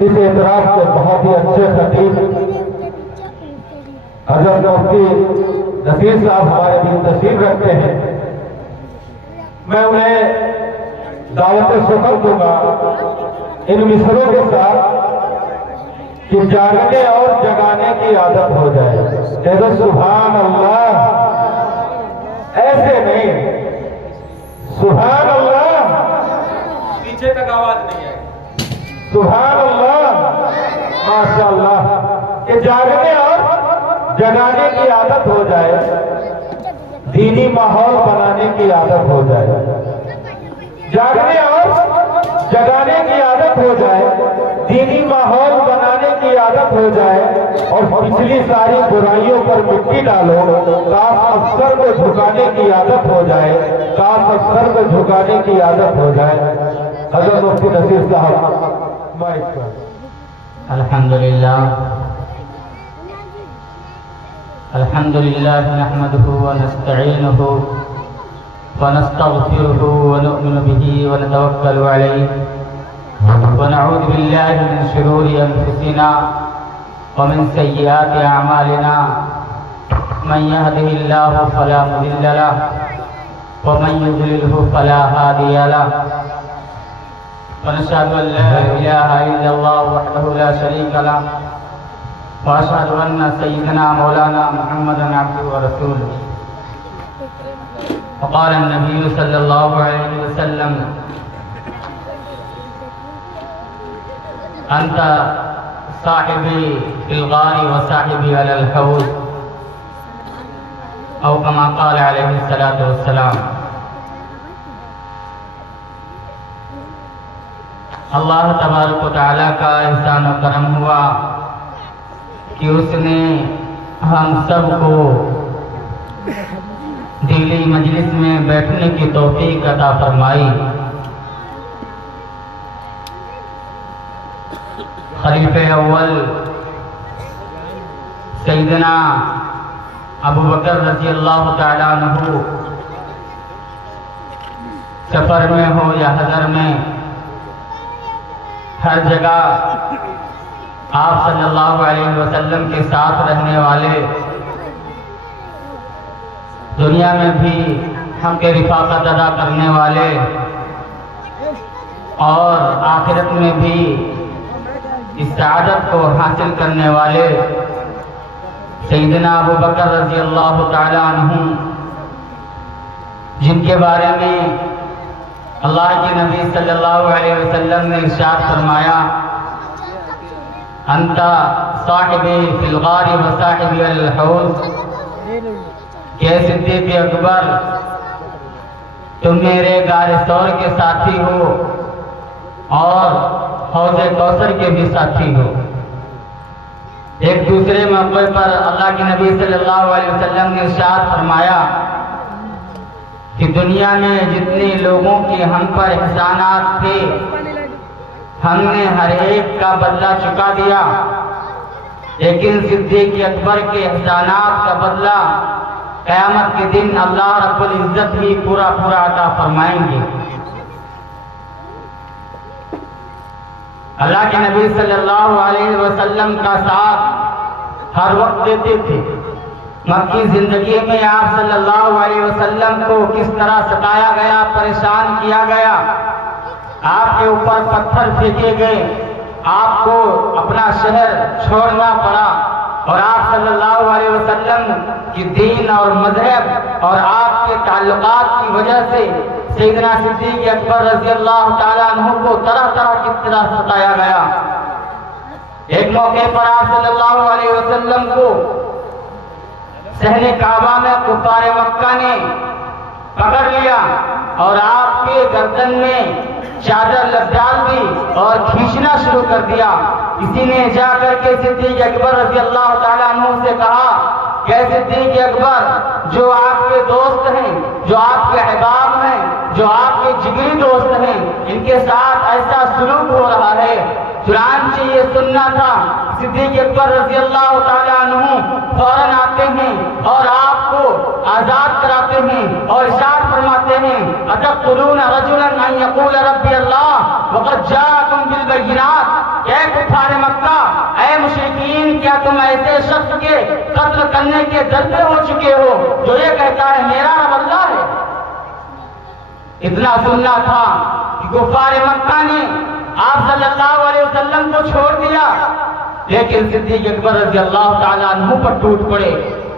اس اعتراف کے بہت ہی اچھے خطیب حضرت مفتی نصیر صاحب ہمارے بیچ تشریف رکھتے ہیں. میں انہیں دعوت شکر دوں گا ان مصروں کے ساتھ کہ جاگنے اور جگانے کی عادت ہو جائے. کہہ سبحان اللہ. ایسے نہیں، سبحان اللہ. پیچھے تک آواز نہیں ہے. سبحان اللہ، ماشاء اللہ. کہ جاگنے اور جگانے کی عادت ہو جائے، دینی ماحول بنانے کی عادت ہو جائے. جاگنے اور جگانے کی عادت ہو جائے، دینی ماحول بنانے کی عادت ہو جائے، اور پچھلی ساری برائیوں پر مٹی ڈالو. کاش افسر کو جھکانے کی عادت ہو جائے، کاش افسر کو جھکانے کی عادت ہو جائے. حضرت مفتی نصیر صاحب. الحمدللہ نحمده ونستعینه ونستغفره ونؤمن به ونتوکل علیہ ونعوذ باللہ من شرور انفسنا ومن سیئات اعمالنا من يهده اللہ فلا مضل له ومن يضلله فلا هادی له ونشهد أن لا إله إلا الله وحده لا شريك له وأشهد أن سيدنا مولانا محمدا عبده ورسوله. وقال النبي صلى الله عليه وسلم أنت صاحبي في الغار وصاحبي على الحوض أو كما قال عليه الصلاة والسلام. اللہ تبارک و تعالیٰ کا احسان و کرم ہوا کہ اس نے ہم سب کو دینی مجلس میں بیٹھنے کی توفیق عطا فرمائی. خلیفہ اول سیدنا ابو بکر رضی اللہ تعالیٰ عنہ سفر میں ہو یا حضر میں، ہر جگہ آپ صلی اللہ علیہ وسلم کے ساتھ رہنے والے، دنیا میں بھی ہم کے رفاقت ادا کرنے والے اور آخرت میں بھی اس سعادت کو حاصل کرنے والے سیدنا ابو بکر رضی اللہ تعالی عنہ، جن کے بارے میں اللہ کے نبی صلی اللہ علیہ وسلم نے ارشاد فرمایا انت صاحبی فی الغار و صاحبی علی الحوض، کہ صدیق اکبر تم میرے غار ثور کے ساتھی ہو اور حوض کوثر کے بھی ساتھی ہو. ایک دوسرے موقع پر اللہ کے نبی صلی اللہ علیہ وسلم نے ارشاد فرمایا کہ دنیا میں جتنے لوگوں کے ہم پر احسانات تھے ہم نے ہر ایک کا بدلہ چکا دیا، لیکن صدیق اکبر کے احسانات کا بدلہ قیامت کے دن اللہ رب العزت ہی پورا عطا فرمائیں گے. اللہ کے نبی صلی اللہ علیہ وسلم کا ساتھ ہر وقت دیتے تھے. مکی زندگی میں آپ صلی اللہ علیہ وسلم کو کس طرح ستایا گیا، پریشان کیا گیا، آپ کے اوپر پتھر پھینکے گئے، آپ کو اپنا شہر چھوڑنا پڑا، اور آپ صلی اللہ علیہ وسلم کی دین اور مذہب اور آپ کے تعلقات کی وجہ سے سیدنا صدیق اکبر رضی اللہ تعالیٰ عنہ کو طرح کی طرح ستایا گیا. ایک موقع پر آپ صلی اللہ علیہ وسلم کو صحن کعبہ میں کفار مکہ نے پکڑ لیا اور آپ کے گردن میں چادر لپٹال دی اور کھینچنا شروع کر دیا. کسی نے جا کر کے صدیق اکبر رضی اللہ تعالیٰ عنہ سے کہا کہ صدیق اکبر، جو آپ کے دوست ہیں، جو آپ کے احباب ہیں، جو آپ کے جگری دوست ہیں، ان کے ساتھ ایسا سلوک ہو رہا ہے. چنانچہ یہ سننا تھا. صدیق اکبر رضی اللہ تعالیٰ عنہ فوراً آتے ہیں اور آپ کو آزاد کراتے ہیں اور ارشاد فرماتے ہیں اتقتلون رجلا ان یقول ربی اللہ وقد جاءکم بالبینات. اے کفار مکہ، اے مشرکین کیا تم ایسے شخص کے قتل کرنے کے ڈرتے ہو چکے ہو جو یہ کہتا ہے میرا رب اللہ ہے؟ اتنا سننا تھا کہ کفار مکہ نے آپ صلی اللہ علیہ وسلم کو چھوڑ دیا، لیکن صدیق اکبر رضی اللہ تعالیٰ عنہ پر ٹوٹ پڑے،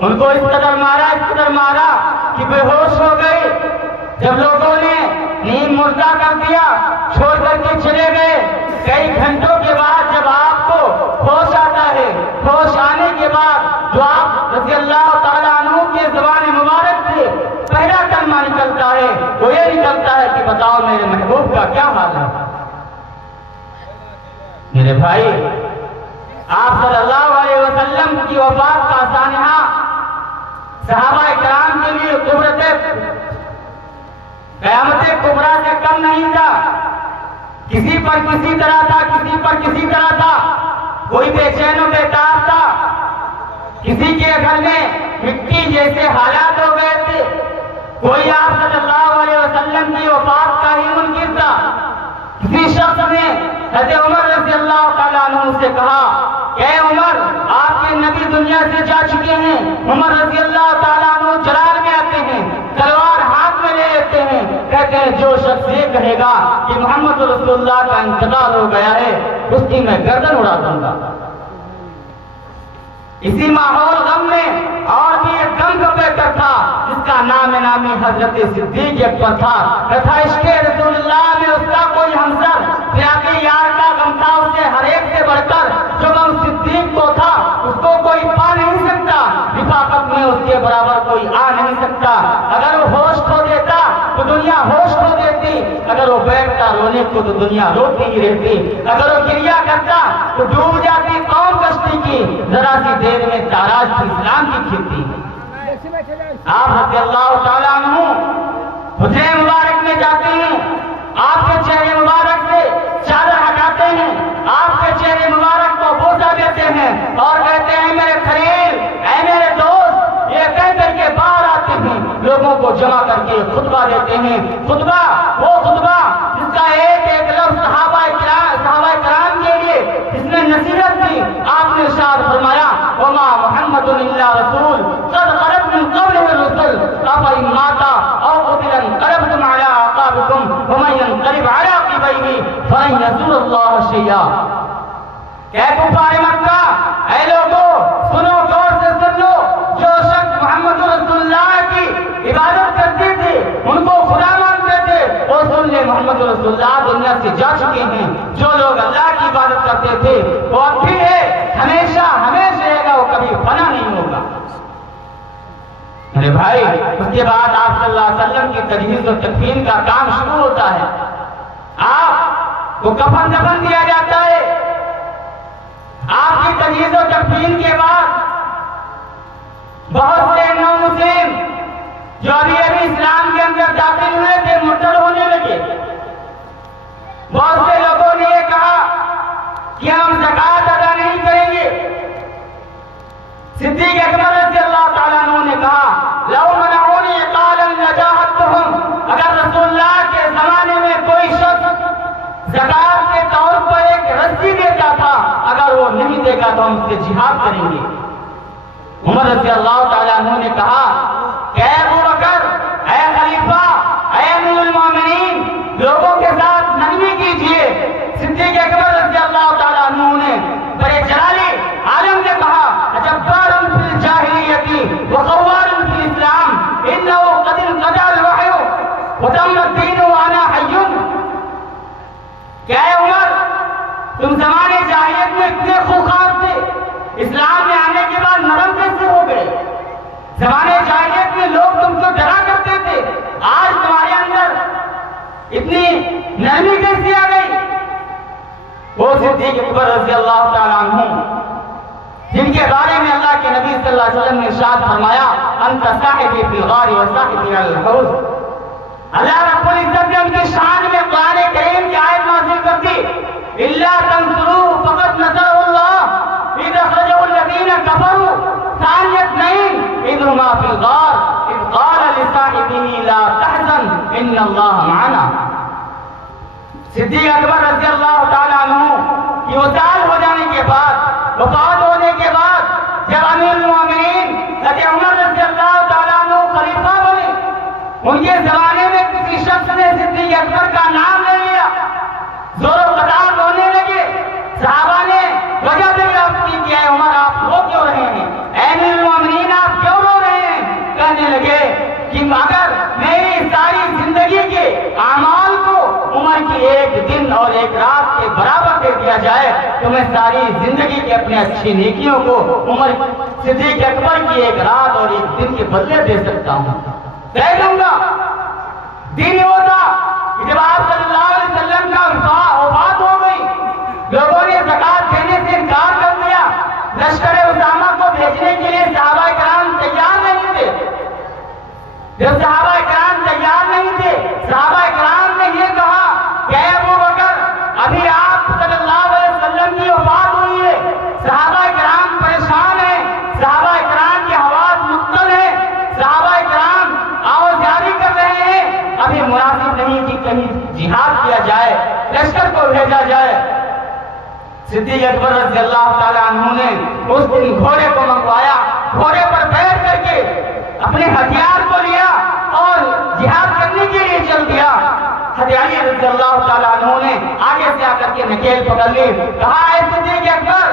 ان کو اس قدر مارا کہ بے ہوش ہو گئے۔ جب لوگوں نے نیند مردہ کر دیا، چھوڑ کر کے چلے گئے، کئی گھنٹوں کے بعد جب آپ کو ہوش آتا ہے، ہوش آنے کے بعد جو آپ رضی اللہ تعالیٰ عنہ کی زبان مبارک سے پہلا کلمہ نکلتا ہے وہ یہ نکلتا ہے کہ بتاؤ میرے محبوب کا کیا حال ہے۔ میرے بھائی، آپ صلی اللہ علیہ وسلم کی وفات کا سانحہ صحابہ کرام کے لیے قیامت کبریٰ سے کم نہیں تھا۔ کسی پر کسی طرح تھا، کسی پر کسی طرح تھا، کوئی بے چین و بیتاب تھا، کسی کے گھر میں مٹی جیسے حالات ہو گئے تھے، کوئی آپ صلی اللہ علیہ وسلم کی وفات کا ہی منکر تھا۔ کسی شخص نے حضرت عمر رضی اللہ تعالیٰ عنہ سے کہا کہ اے عمر، آپ کے نبی دنیا سے جا چکے ہیں۔ عمر رضی اللہ تعالیٰ عنہ جلال میں آتے ہیں، تلوار ہاتھ میں لے لیتے ہیں، کہتے ہیں جو شخص یہ کہے گا کہ محمد رسول اللہ کا انتقال ہو گیا ہے اس کی میں گردن اڑا دوں گا۔ اسی ماحول غم میں اور بھی ایک غم کا بیٹر تھا جس کا نام نامی حضرت صدیق اکبر تھا۔ تھا عشق رسول اللہ میں اس کا کوئی ہمسر، فراق یار کا غم تھا اسے ہر ایک سے بڑھ کر، جو غم صدیق کو تھا اس کو کوئی پا نہیں سکتا، رفاقت میں اس کے برابر کوئی آ نہیں سکتا۔ اگر وہ ہوش کھو دیتا تو دنیا ہوش کھو دیتی، اگر وہ بیٹھتا رونے کو تو دنیا روتی ہی رہتی، اگر وہ گریا کرتا تو ڈوب جاتی قوم کشتی کی، ذرا سی دیر میں تاراج کی اسلام کی کھیتی۔ آپ رضی اللہ تعالیٰ عنہ حجرے مبارک میں جاتے ہیں، آپ کے چہرے مبارک سے چادر ہٹاتے ہیں، آپ کے چہرے مبارک کو بوسہ دیتے ہیں اور کہتے ہیں میرے خلیل، اے میرے دوست، یہ کہہ کر کے باہر آتے ہیں، لوگوں کو جمع کر کے خطبہ دیتے ہیں۔ خطبہ وہ خطبہ جس کا ایک ایک لفظ صحابہ کرام کے لیے اس میں نصیحت تھی۔ آپ نے ارشاد فرمایا وما محمد الا رسول قد خلت من قبله الرسل افإن مات او قتل انقلبتم على اعقابكم ومن ينقلب على عقبيه فلن يضر الله شيئا۔ اے کفار مکہ، اے لوگوں سنو، غور سے سن لو، جو شخص محمد رسول اللہ کی عبادت کرتے تھے، ان کو خدا مانتے تھے، وہ سن لے محمد رسول اللہ دنیا سے جا چکے ہیں۔ جو لوگ اللہ کی عبادت کرتے تھے وہ اب بھی ہے، ہمیشہ ہمیشہ رہے گا، وہ کبھی فنا نہیں ہوگا۔ میرے بھائی، اس کے بعد آپ صلی اللہ علیہ وسلم کی تجہیز و تکفین کا کام شروع ہوتا ہے۔ آپ کو کفن دفن دیا جاتا ہے۔ آپ کی تجہیز و تکفین کے بعد بہت سے نو مسلم جو ابھی اسلام کے اندر داخل ہوئے تھے مرتد ہونے لگے۔ بہت سے لوگوں نے یہ کہا کہ ہم زکوٰۃ ادا نہیں کریں گے۔ صدیق اکبر رضی اللہ تعالیٰ عنہ نے کہا لو منعونی قالا لجاہدتہم، اگر رسول اللہ کے زمانے میں کوئی شخص زکوٰۃ کے طور پر ایک رسی دیتا تھا، اگر وہ نہیں دے گا تو ہم اس سے جہاد کریں گے۔ عمر رضی اللہ تعالیٰ عنہ نے کہا کہ اے ابو بکر، اے خلیفہ، اے امیر المومنین، لوگوں کے ساتھ نرمی کیجیے۔ صدیق اکبر رضی اللہ تعالیٰ عنہ نے بڑے جلالی عالم نے کہا جبار فی الجاہلیت وخوار فی الاسلام انہ قد انقضى الوحی وتم الدین وانا حی۔ کہ اے عمر، تم زمانے جاہلیت میں اتنے خوخار تھے، اسلام میں آنے کے بعد نرم کیسے ہو گئے؟ زمانے جاہلیت میں لوگ تم کو ڈرا کرتے تھے، آج تمہارے اندر اتنی نرمی کیسے آ گئی؟ وہ صدیق اکبر رضی اللہ تعالیٰ عنہ جن کے بارے میں اللہ کے نبی صلی اللہ علیہ وسلم نے ارشاد فرمایا انت صاحبی فی الغار و صاحبی علی الحوض۔ اللہ رب العزت نے ان کی شان میں قرآن کریم کی آیت نازل کر دی الا تنصروه فقد نصره الله اذ اخرجه الذين كفروا ثاني اثنين اذ هما في الغار اذ قال لصاحبه لا تحزن ان الله معنا۔ صدیق اکبر رضی اللہ تعالیٰ عنہ کہ وصال ہو جانے کے بعد، وفات ہونے کے بعد جب امیر المومنین حضرت عمر رضی اللہ تعالیٰ عنہ خلیفہ بنے، ان کے زمانے میں کسی شخص نے صدیق اکبر کا نام لے لیا، زور و قطار رونے لگے، صحابہ نے وجہ دریافت کی کہ اے عمر آپ رو کیوں رہے ہیں، اے امیر المومنین آپ کیوں رو رہے ہیں؟ کہنے لگے کہ اگر میری ساری زندگی کے اعمال کو عمر کی ایک دن اور ایک رات کے برابر دے دیا جائے تو میں ساری زندگی کے اپنے اچھی نیکیوں کو عمر صدیق اکبر کی ایک رات اور ایک دن کے بدلے دے سکتا ہوں، دے دوں گا۔ دین وہ تھا کہ جب آپ صلی اللہ علیہ وسلم کا وفات ہو گئی، لوگوں نے زکات دینے سے انکار کر دیا، لشکر اسامہ کو بھیجنے کے لیے صحابہ کرام تیار نہیں تھے۔ جب صحابہ کرام تیار نہیں تھے، صحابہ کرام نے یہ کہا کہ اے ابو بکر، ابھی آپ صلی اللہ علیہ وسلم کی وفات ہوئی ہے، صحابہ کرام پریشان ہیں، صحابہ کرام کی حواس مختل ہیں، صحابہ کرام آوازیاری کر رہے ہیں، ابھی مناسب نہیں کہ کہیں جہاد کیا جائے، لشکر کو بھیجا جائے۔ صدیق اکبر رضی اللہ تعالیٰ عنہ نے اس دن گھوڑے کو منگوایا، گھوڑے پر بیٹھ کر کے اپنے ہتھیار کو لیا اور جہاد کرنے کے لیے چل دیا۔ حضرت علی رضی اللہ تعالیٰ عنہ نے آگے سے آ کر کے نکیل پکڑ لی، کہا اے صدیق اکبر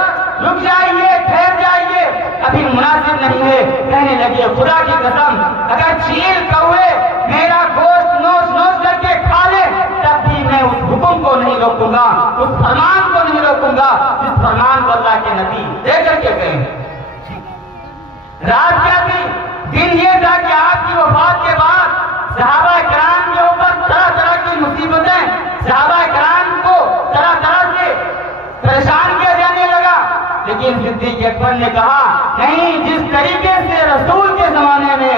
رک جائیے، ٹھہر جائیے، ابھی مناسب نہیں ہے۔ کہنے لگے خدا کی قسم اگر چیل کوے میرا گوشت نوچ نوچ کر کے کھا لے تب بھی میں اس حکم کو نہیں روکوں گا، اس فرمان کو نہیں روکوں گا جس فرمان کو اللہ کے نبی دے کر کے گئے۔ رات کیا تھی؟ دن یہ تھا کہ آپ کی وفات کے بعد صحابہ کرام کے اوپر طرح طرح کی مصیبتیں، صحابہ کرام کو طرح طرح سے پریشان کیا جانے لگا، لیکن صدیق اکبر نے کہا نہیں، جس طریقے سے رسول کے زمانے میں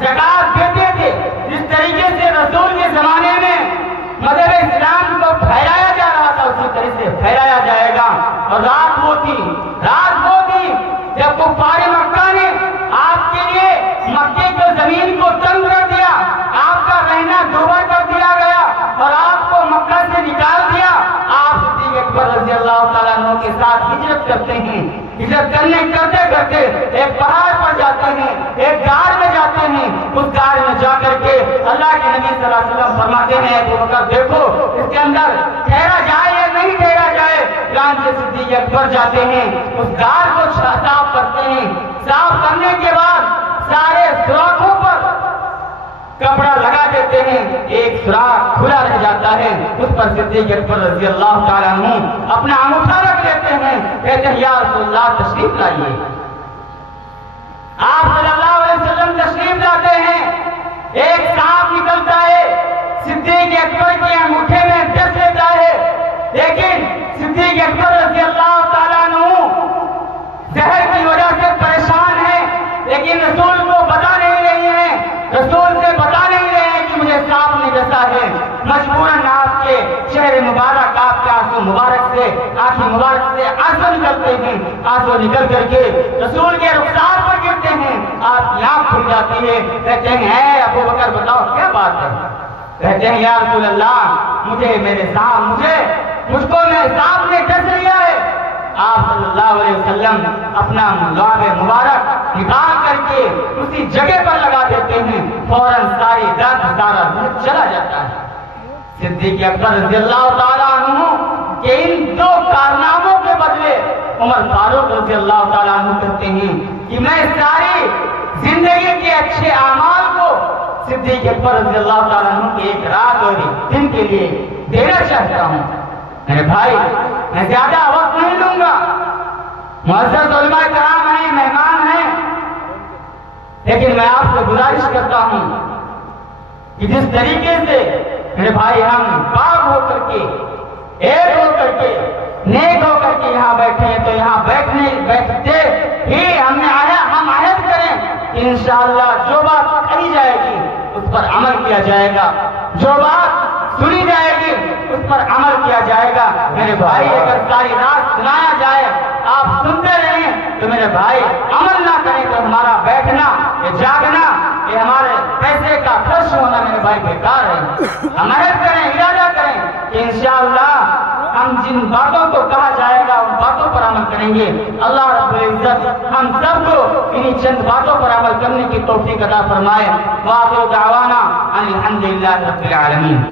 زکات دیتے تھے، جس طریقے سے رسول کے زمانے میں مذہب اسلام کو پھیلایا جا رہا تھا اسی طرح سے پھیلایا جائے گا۔ اور رات وہ تھی جب کفار مکہ نے آپ کے لیے مکے کی زمین کو تنگ کر دیا، آپ کا رہنا دوبر کر دیا گیا اور آپ کو مکہ سے نکال دیا۔ آپ صدیق اکبر رضی اللہ تعالیٰ عنہ کے ساتھ ہجرت کرتے ہیں، ہجرت کرتے کرتے ایک پہاڑ پر جاتے ہیں، ایک غار میں جاتے ہیں، اس غار میں جا کر کے اللہ کے نبی صلی اللہ علیہ وسلم فرماتے ہیں ابو بکر دیکھو اس کے اندر ٹھہرا جائے یا نہیں ٹھہرا جائے۔ چنانچہ صدیق اکبر جاتے ہیں، اس غار کو صاف کرتے ہیں، صاف کرنے کے بعد سارے سوراخوں پر کپڑا لگا دیتے ہیں، ایک سوراخ کھلا رہ جاتا ہے، اس پر صدیق اکبر رضی اللہ تعالیٰ عنہ اپنا انگوٹھا رکھ لیتے ہیں، کہتے ہیں یا رسول اللہ تشریف لائیے۔ آپ صلی اللہ علیہ وسلم تشریف لاتے ہیں، ایک سانپ نکلتا ہے، صدیق اکبر کے انگوٹھے میں ڈس لیتا ہے، لیکن صدیق اکبر رضی اللہ تعالیٰ عنہ زہر کی وجہ سے پریشان ہے، لیکن رسول کو بتا نہیں رہے ہیں، رسول سے بتا نہیں رہے ہیں کہ مجھے سانپ نے ڈسا ہے۔ مجبوراً آپ کے چہرے مبارک، آپ کے آنسو مبارک سے، آنکھ مبارک سے آنسو نکلتے ہیں، آنسو نکل کر کے رسول کے رخسار پر گرتے ہیں، آپ کی آنکھ کھل جاتی ہے، کہتے ہیں اے ابو بکر بتاؤ کیا بات ہے؟ کہتے ہیں یا رسول اللہ مجھ کو میرے سانپ نے ڈس لیا ہے۔ آپ صلی اللہ علیہ وسلم اپنا لعاب مبارک نکال کر کے اسی جگہ پر لگا دیتے ہیں، فوراً ساری درد سارا چلا جاتا ہے۔ صدیق اکبر رضی اللہ تعالیٰ عنہ کہ ان دو کارناموں کے بدلے عمر فاروق رضی اللہ تعالیٰ عنہ کہتے ہیں کہ میں ساری زندگی کے اچھے اعمال کو صدیق اکبر رضی اللہ تعالیٰ عنہ کی ایک رات اور ایک دن کے لیے دینا چاہتا ہوں۔ میرے بھائی میں زیادہ وقت نہیں لوں گا، معزز علماء کرام ہیں، مہمان ہیں، لیکن میں آپ سے گزارش کرتا ہوں کہ جس طریقے سے میرے بھائی ہم باغ ہو کر کے، ایک ہو کر کے، نیک ہو کر کے یہاں بیٹھے ہیں، تو یہاں بیٹھتے ہی ہم عہد کریں کہ انشاءاللہ جو بات کہی جائے گی اس پر عمل کیا جائے گا، جو بات سنی جائے گی اس پر عمل کیا جائے گا۔ میرے بھائی اگر ساری رات سنایا جائے آپ سنتے رہیں تو میرے بھائی عمل نہ کریں تو ہمارا بیٹھنا، یہ جاگنا، یہ ہمارے پیسے کا خرچ ہونا میرے بھائی بیکار ہے۔ ہم عہد کریں، ارادہ کریں کہ انشاءاللہ ہم جن باتوں کو کہا جائے گا ان باتوں پر عمل کریں گے۔ اللہ رب العزت ہم سب کو انہی چند باتوں پر عمل کرنے کی توفیق عطا فرمائے۔ وآخر دعوانا ان الحمد للہ رب العالمین۔